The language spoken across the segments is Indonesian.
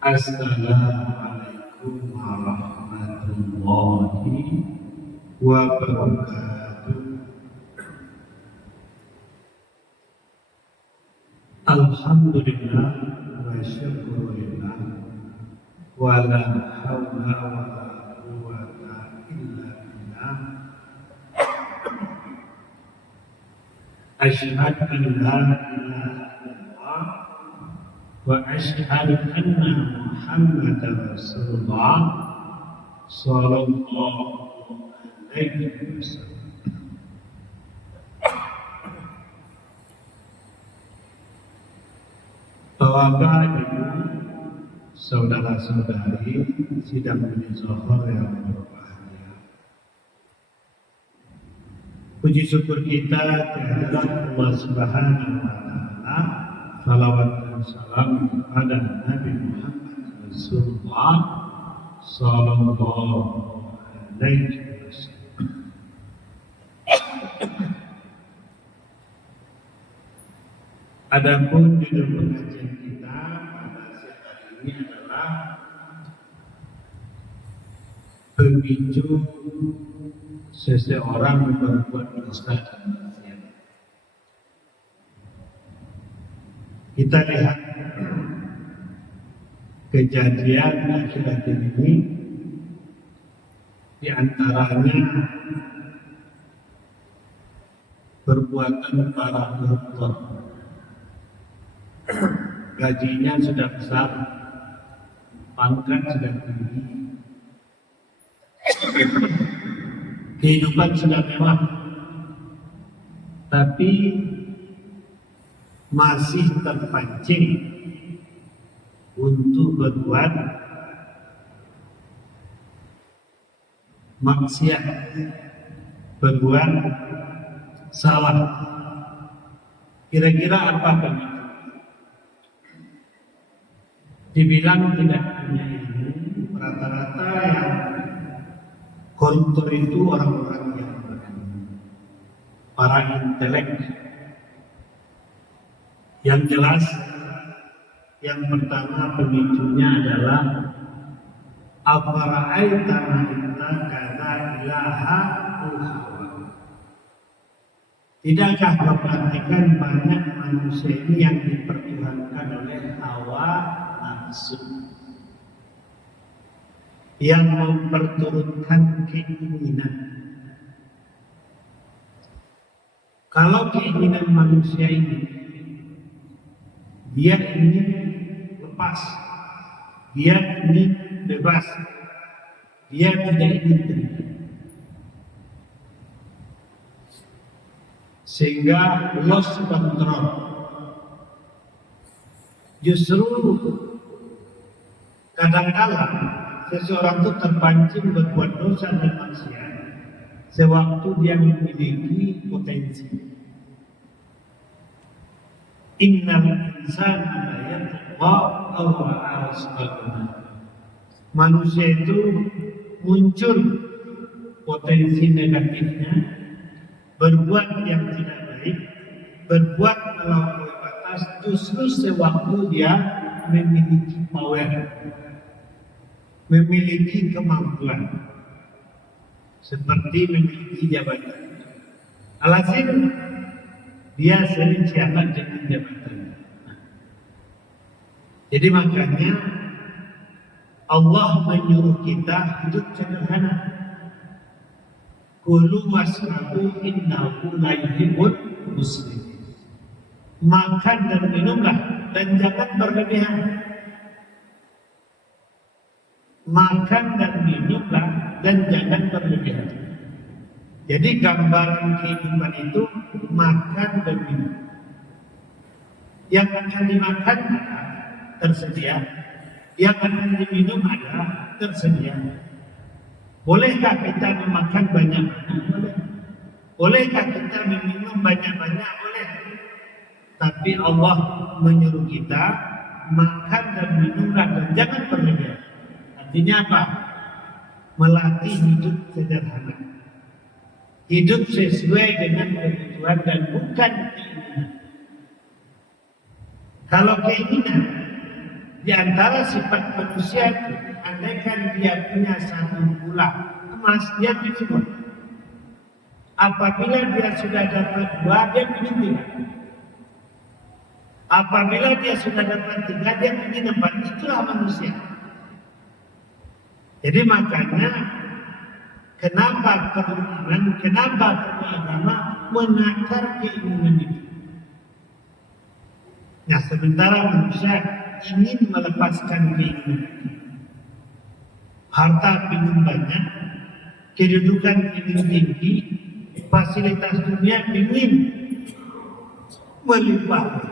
Assalamualaikum warahmatullahi wabarakatuh. Alhamdulillah wa syukurillah wa la hawla wa la quwwata illa billah. Asyhadu an la ilaha illallah wa asyhadu anna Muhammadar Rasulullah sallallahu alaihi wasallam. Bapak Ibu, saudara-saudari sidang Bani Zohor yang berbahagia. Puji syukur kita kehadirat Allah Subhanahu wa taala. Salawat dan salam kepada Nabi Muhammad Rasulullah sallallahu alaihi wasallam. Adapun judul pengajian kita pada siang hari ini adalah pemicu seseorang berbuat dosa dan maksiat. Kita lihat kejadian akhir-akhir ini, di antaranya perbuatan para koruptor. Gajinya sudah besar, pangkat sudah tinggi, kehidupan sudah mewah, tapi masih terpancing untuk berbuat maksiat, berbuat salah. Kira-kira apa pemicu? Dibilang tidak punya ilmu, rata-rata yang koruptor itu orang-orang yang berilmu, para intelek. Yang jelas, yang pertama pemicunya adalah afara'aita man ittakhadha ilaha hawa. Tidakkah kau perhatikan banyak manusia ini yang dipertuhankan oleh hawa nafsu, yang memperturutkan keinginan. Kalau keinginan manusia ini, dia ingin lepas, dia ingin bebas, dia tidak ingin terima, sehingga lost control. Justru kadang-kala seseorang itu terpancing berbuat dosa dan maksiat sewaktu dia memiliki potensi. Innal insana la yatgha aw ra'a istaghna. Manusia itu muncul potensi negatifnya, berbuat yang tidak baik, berbuat melampaui batas, justru sewaktu dia memiliki power, memiliki kemampuan, seperti memiliki jabatan. Alhasil dia sering khianat dengan jabatan. Jadi makanya Allah menyuruh kita hidup sederhana. Kulu wasrabu innahu la yuhibbul muslimin. Makan dan minumlah dan jangan berlebihan. Makan dan minumlah dan jangan berlebihan. Jadi gambaran kehidupan itu makan dan minum. Yang akan dimakan ada tersedia, yang akan diminum ada tersedia. Bolehkah kita memakan banyak-banyak? Boleh. Bolehkah kita meminum banyak-banyak? Boleh. Tapi Allah menyuruh kita makan dan minumlah dan jangan berlebihan. Artinya apa? Melatih hidup sederhana, hidup sesuai dengan kebutuhan dan bukan keinginan. Kalau keinginan Di antara sifat manusia itu, andaikan dia punya satu gula emas, dia pilih dua. Apabila dia sudah dapat dua, dia pilih tiga. Apabila dia sudah dapat tiga, dia pilih empat. Itulah manusia. Jadi makanya, kenapa perlu iman, kenapa perlu agama, menakar keinginan itu. Nah, sementara manusia ingin melepaskan keinginan itu. Harta ingin banyak, kedudukan ingin tinggi, fasilitas dunia ingin melimpah.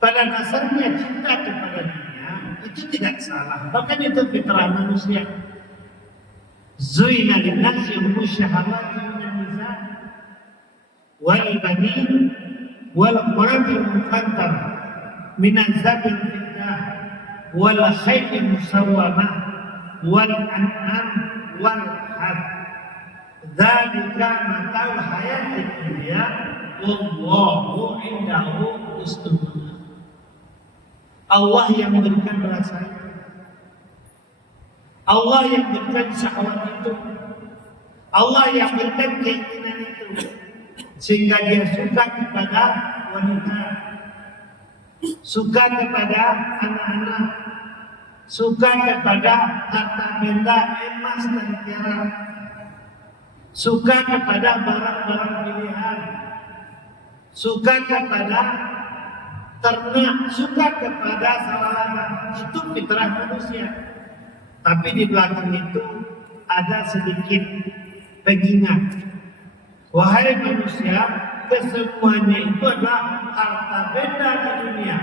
Pada dasarnya cinta kepada dunia itu tidak salah, bahkan itu fitrah manusia. Zuina linnasi hubbu syahawati minan nisa wal banin wal qanatir muqantarah min az-zabil fiddah wal khayl musawwamah wal an'am wal harth dzalika mata'ul hayatid dunya wallahu indahu husnul ma'ab. Allah yang memberikan rasa itu, Allah yang memberikan syahwat itu, Allah yang memberikan keinginan itu, sehingga dia suka kepada wanita, suka kepada anak-anak, suka kepada harta benda, emas dan perak, suka kepada barang-barang pilihan, suka kepada ternak, suka kepada salawat. Itu fitrah manusia. Tapi di belakang itu ada sedikit pengingat. Wahai manusia, kesemuanya itu adalah harta benda di dunia.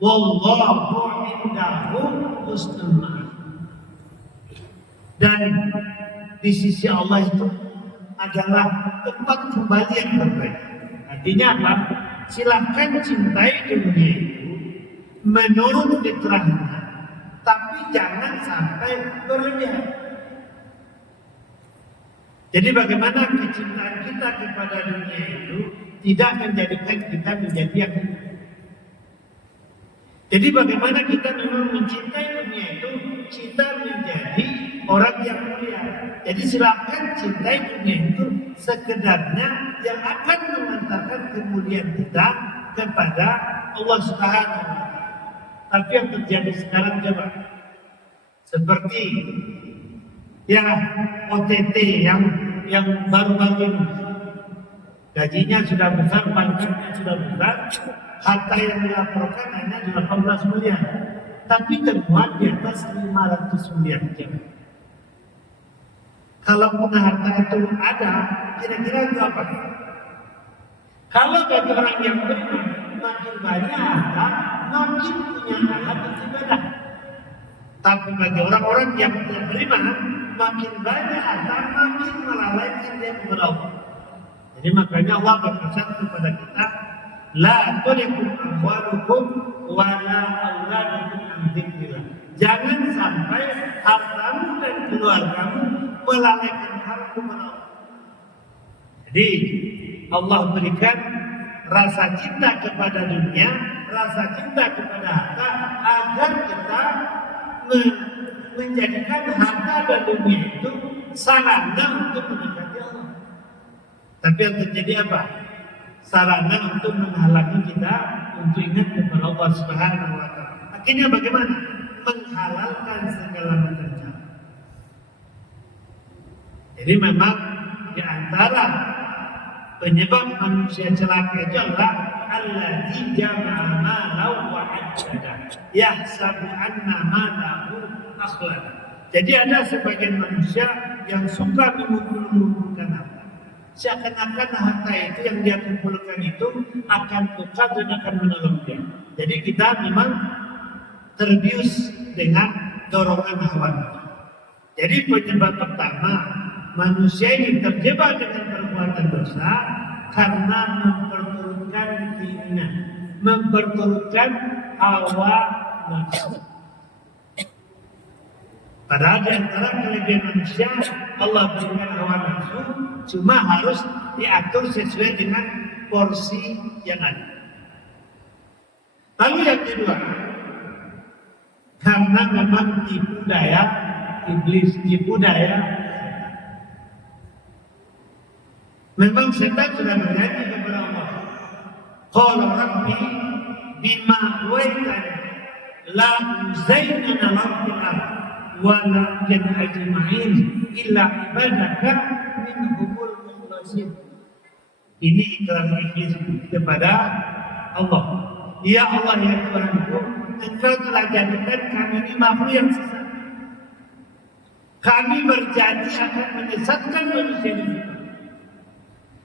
Wallahu indahu husnul ma'ab. Dan di sisi Allah itu adalah tempat kembali yang terbaik. Artinya apa? Silahkan cintai dunia itu menurut fitrahnya, tapi jangan sampai berlebihan. Jadi bagaimana kecintaan kita kepada dunia itu tidak menjadikan kita menjadi yang mulia. Jadi bagaimana kita memang mencintai dunia itu, kita menjadi orang yang mulia. Jadi silakan cintai dunia itu sekedarnya yang akan mengantarkan kemuliaan kita kepada Allah Subhanahu wa Ta'ala. Tapi yang terjadi sekarang coba seperti yang OTT yang baru-baru ini, gajinya sudah besar, pangkatnya sudah besar, harta yang dilaporkan hanya 18 miliar, tapi temuan di atas 500 miliar. Kalau pun harta itu ada, kira-kira itu apa? Kalau bagi orang yang beriman, makin banyak harta, makin punya alat beribadah. Tapi bagi orang-orang yang tidak beriman, makin banyak harta, makin melalaikan dia kepada Allah. Jadi makanya Allah berpesan kepada kita, la tulikum amwalukum wa la auladukum an dzikrillah. Jangan sampai hartamu dan keluargamu melalaikan hal kepada Allah. Jadi Allah berikan rasa cinta kepada dunia, rasa cinta kepada harta, agar kita menjadikan harta dan dunia itu sarana untuk mendekati Allah. Tapi yang terjadi apa? Sarana untuk menghalangi kita untuk ingat kepada Allah Subhanahu wa Ta'ala. Akhirnya bagaimana? Menghalalkan segala macam cara. Jadi memang di antara penyebab manusia celaka itu adalah allazi jama'a malahu wa addada yahsabu anna malahu akhlad. Jadi ada sebagian manusia yang suka mengumpulkan harta. Seakan-akan harta itu yang dia kumpulkan itu akan dekat dan akan menolong dia. Jadi kita memang terbius dengan dorongan hawa nafsu. Jadi penyebab pertama, manusia ini terjebak dengan perbuatan dosa karena memperturutkan keinginan, memperturutkan hawa nafsu. Padahal di antara kelebihan manusia, Allah berikan hawa nafsu, cuma harus diatur sesuai dengan porsi yang ada. Lalu yang kedua, karena memang tipu daya iblis, tipu daya. Memang setan sudah berjanji kepada Allah. Qala rabbi bima waitani la uzayyana lahum fil ardh wa la ajma'in illa ibadaka minhumul mukhlasin. Ini ikrar iblis kepada Allah. Ya Allah, ya Tuhanku, Engkau telah jadikan kami ini makhluk yang sesat. Kami berjanji akan menyesatkan manusia ini.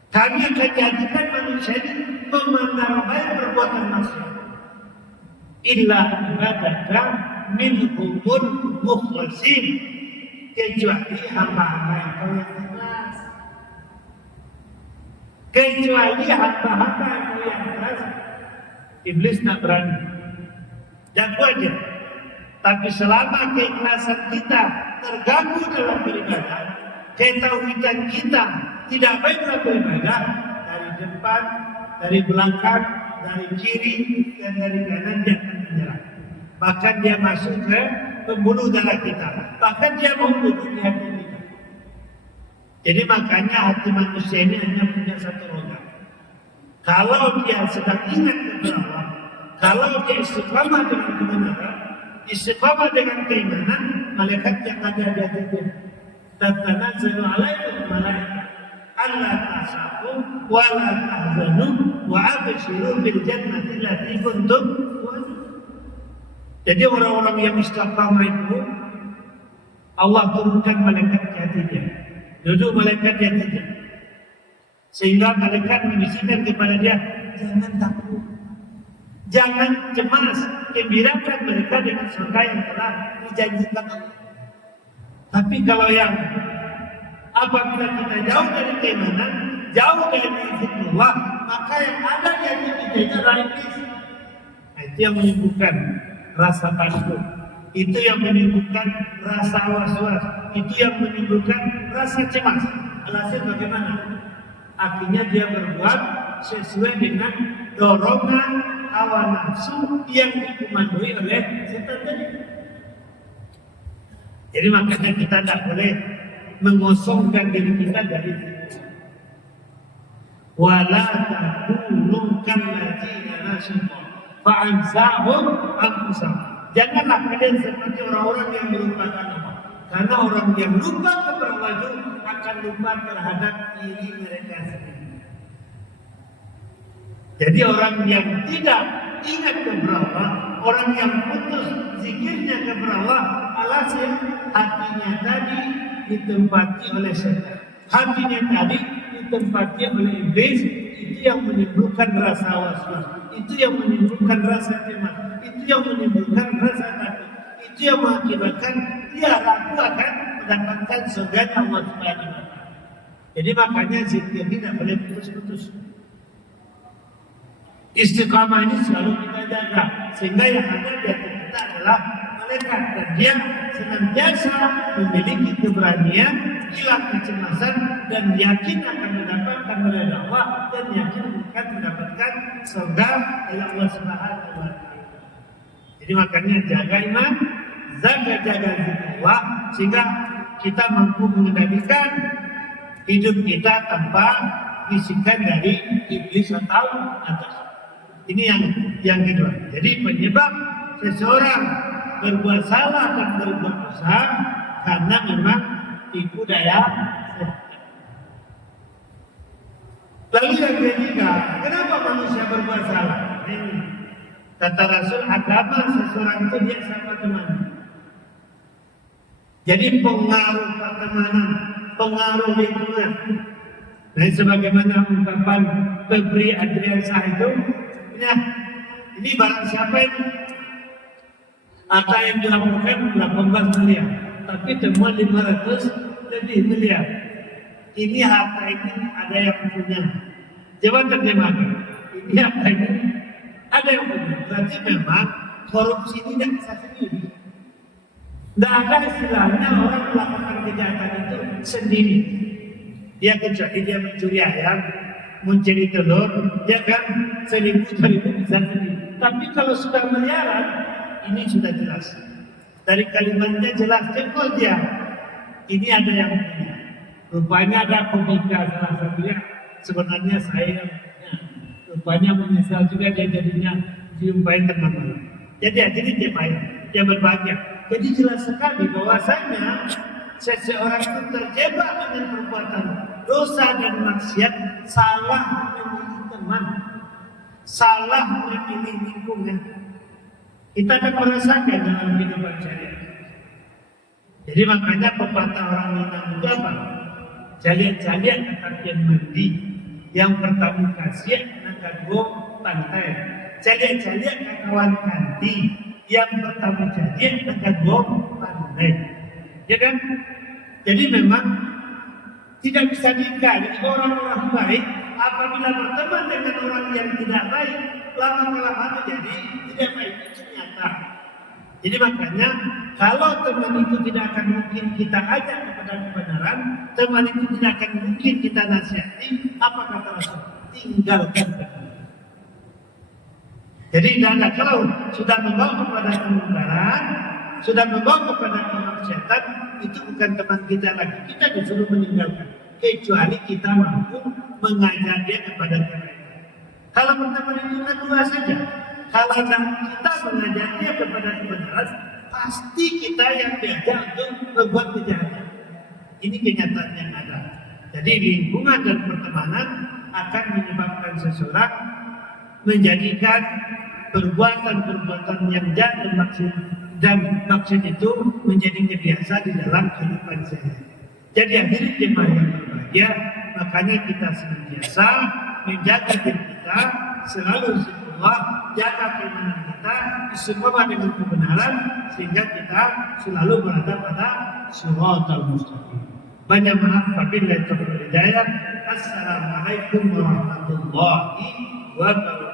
Kami akan jadikan manusia ini memandang baik perbuatan maksiat. Illa ibadaka minhumul mukhlasin, kecuali hamba-hamba Engkau yang ikhlas. Kecuali hamba-hamba Engkau yang ikhlas, iblis tak berani. Jago aja. Tapi selama keikhlasan kita terganggu dalam beribadah, ketauhidan kita tidak baik dalam beribadah, dari depan, dari belakang, dari kiri, dan dari kanan dia akan menyerang. Bahkan dia masuk ke pembunuh darah kita. Bahkan dia membunuh di hati kita. Jadi makanya hati manusia ini hanya punya satu roda. Kalau dia sedang ingat kepada Allah, kalau dia istiqamah dengan kebenaran, istiqamah dengan keimanan, malaikat yang ada di hatinya. Tatanazzalu alaikum malaikat alla tasafu wa la tahzanu wa abshiru bil jannati allati kuntum tu'adun. Jadi orang-orang yang istiqamah itu Allah turunkan malaikat di hatinya. Duduk malaikat di hatinya. Sehingga malaikat membisikkan kepada dia, jangan takut, jangan cemas, gembirakan mereka dengan surga yang telah dijanjikan Allah. Tapi kalau yang apabila kita jauh dari keimanan, jauh dari zikrullah, maka yang ada di hati kita itu adalah iblis. Nah, itu yang menimbulkan rasa takut, itu yang menimbulkan rasa was-was, itu yang menimbulkan rasa cemas. Alhasil bagaimana? Akhirnya dia berbuat sesuai dengan dorongan hawa nafsu yang dikomandoi oleh setan tadi. Jadi makanya kita tidak boleh mengosongkan diri kita dari itu. Wala takunu kalladzina nasyu'u fa'ansahum anfusahum. Janganlah kalian seperti orang-orang yang melupakan Allah. Karena orang yang lupa kepada Allah itu akan lupa terhadap diri mereka sendiri. Jadi orang yang tidak ingat kepada Allah, orang yang putus zikirnya kepada Allah, alhasil hatinya tadi ditempati oleh setan. Hatinya tadi ditempati oleh iblis. Itu yang menimbulkan rasa was-was, itu yang menimbulkan rasa cemas, itu yang menimbulkan rasa takut, itu yang mengakibatkan dia ragu akan mendapatkan surga Allah Subhanahu wa Ta'ala. Jadi makanya zikir tidak boleh putus-putus. Istiqamah ini selalu kita jaga, sehingga yang ada di hati kita adalah malaikat, dan dia senantiasa memiliki keberanian, hilang kecemasan, dan yakin akan mendapatkan ridha Allah, dan yakin akan mendapatkan surga dari Allah Subhanahu wa Ta'ala. Jadi makanya jaga iman, jaga zikrullah, sehingga kita mampu mengendalikan hidup kita tanpa bisikan dari iblis atau atas. Ini yang kedua. Jadi penyebab seseorang berbuat salah dan berbuat dosa karena memang tipu daya setan. Lalu yang ketiga, kenapa manusia berbuat salah? Ini kata Rasul, agama seseorang itu dia sama teman. Jadi pengaruh pertemanan, pengaruh lingkungan. Dan sebagaimana ungkapan Febri Adriansyah itu, ya, ini barang siapa ini? Harta yang dilaporkan 18 miliar, tapi temuan 500 lebih miliar. Ini harta ini ada yang punya. Coba terjemahkan. Ini harta ini ada yang punya. Berarti memang korupsi ini tidak bisa sendiri. Tidak ada istilahnya orang melakukan kejahatan itu sendiri. Dia kecuali dia mencuri ayam, mencuri telur, dia kan selingkuh bisa sendiri. Tapi kalau sudah miliaran, ini sudah jelas. Dari kalimatnya jelas, jempol dia. Ini ada yang punya. Rupanya ada komika salah satunya. Sebenarnya saya yang punya. Rupanya menyesal juga dia jadinya jumpai teman malam. Jadi akhirnya dia berbahagia. Jadi jelas sekali bahwasanya seseorang itu terjebak dengan perbuatan dosa dan maksiat, salah memilih teman, salah memilih lingkungan. Kita akan merasakan dalam kehidupan syariat. Jadi makanya pepatah orang Minang itu apa? Jalian-jalian katakan mandi. Yang pertama kasih akan pantai. Jalian-jalian kawan kanti. Yang pertama jalian akan pandai. Ya kan? Jadi memang tidak bisa dikali orang-orang baik apabila berteman dengan orang yang tidak baik, lama-kelamaan menjadi tidak baik. Itu nyata. Jadi makanya kalau teman itu tidak akan mungkin kita ajak kepada kebenaran, teman itu tidak akan mungkin kita nasihati, apa kata Rasul? Tinggalkan. Jadi kalau sudah membawa kepada kemungkaran, sudah membawa kepada kemaksiatan, itu bukan teman kita lagi. Kita disuruh meninggalkan, kecuali kita mampu mengajak dia kepada kebaikan. Kalau berteman itu kan dua saja. Kalau kita mengajak dia kepada kebenaran, pasti kita yang diajak untuk membuat kejahatan. Ini kenyataan yang ada. Jadi lingkungan dan pertemanan akan menyebabkan seseorang menjadikan perbuatan-perbuatan yang jahat dan maksud itu menjadi kebiasaan di dalam kehidupan sehari. Jadi akhirnya jemaah yang berbahagia, makanya kita senantiasa menjaga diri kita selalu zikrullah, jaga keimanan kita, istiqomah dengan kebenaran sehingga kita selalu berada pada shiratal mustaqim. Banyak maaf wabillahi taufiq wal hidayah. Assalamualaikum warahmatullahi wabarakatuh.